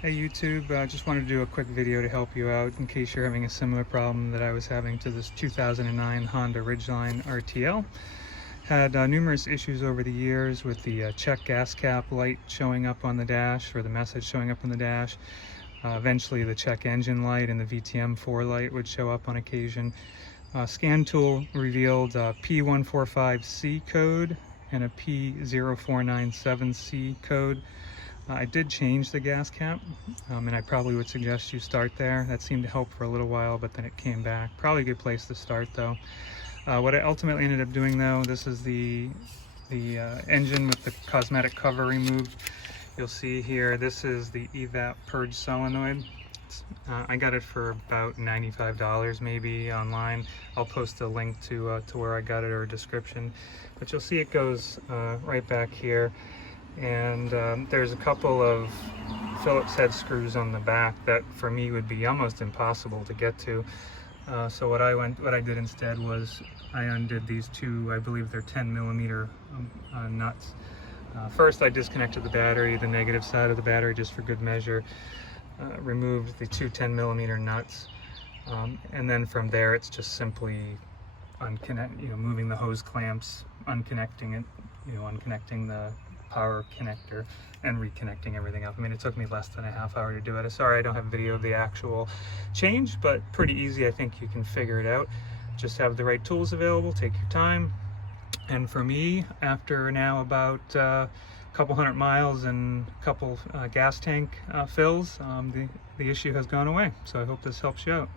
Hey YouTube, just wanted to do a quick video to help you out in case you're having a similar problem that I was having to this 2009 Honda Ridgeline RTL. Had numerous issues over the years with the check gas cap light showing up on the dash, or the message showing up on the dash. Eventually the check engine light and the VTM4 light would show up on occasion. Scan tool revealed a P145C code and a P0497C code. I did change the gas cap, and I probably would suggest you start there. That seemed to help for a little while, but then it came back. Probably a good place to start though. What I ultimately ended up doing though, this is the engine with the cosmetic cover removed. You'll see here, this is the Evap Purge Solenoid. I got it for about $95 maybe online. I'll post a link to where I got it, or a description. But you'll see it goes right back here. And there's a couple of Phillips head screws on the back that for me would be almost impossible to get to. So what I did instead was I undid these two, I believe they're 10mm nuts. First I disconnected the battery, the negative side of the battery, just for good measure. Removed the two 10mm nuts, and then from there it's just simply moving the hose clamps, unconnecting it, unconnecting the power connector and reconnecting everything up. I mean, it took me less than a half hour to do it. Sorry I don't have video of the actual change, but pretty easy. I think you can figure it out. Just have the right tools available, take your time. And for me, after now about a couple hundred miles and a couple gas tank fills, the issue has gone away. So I hope this helps you out.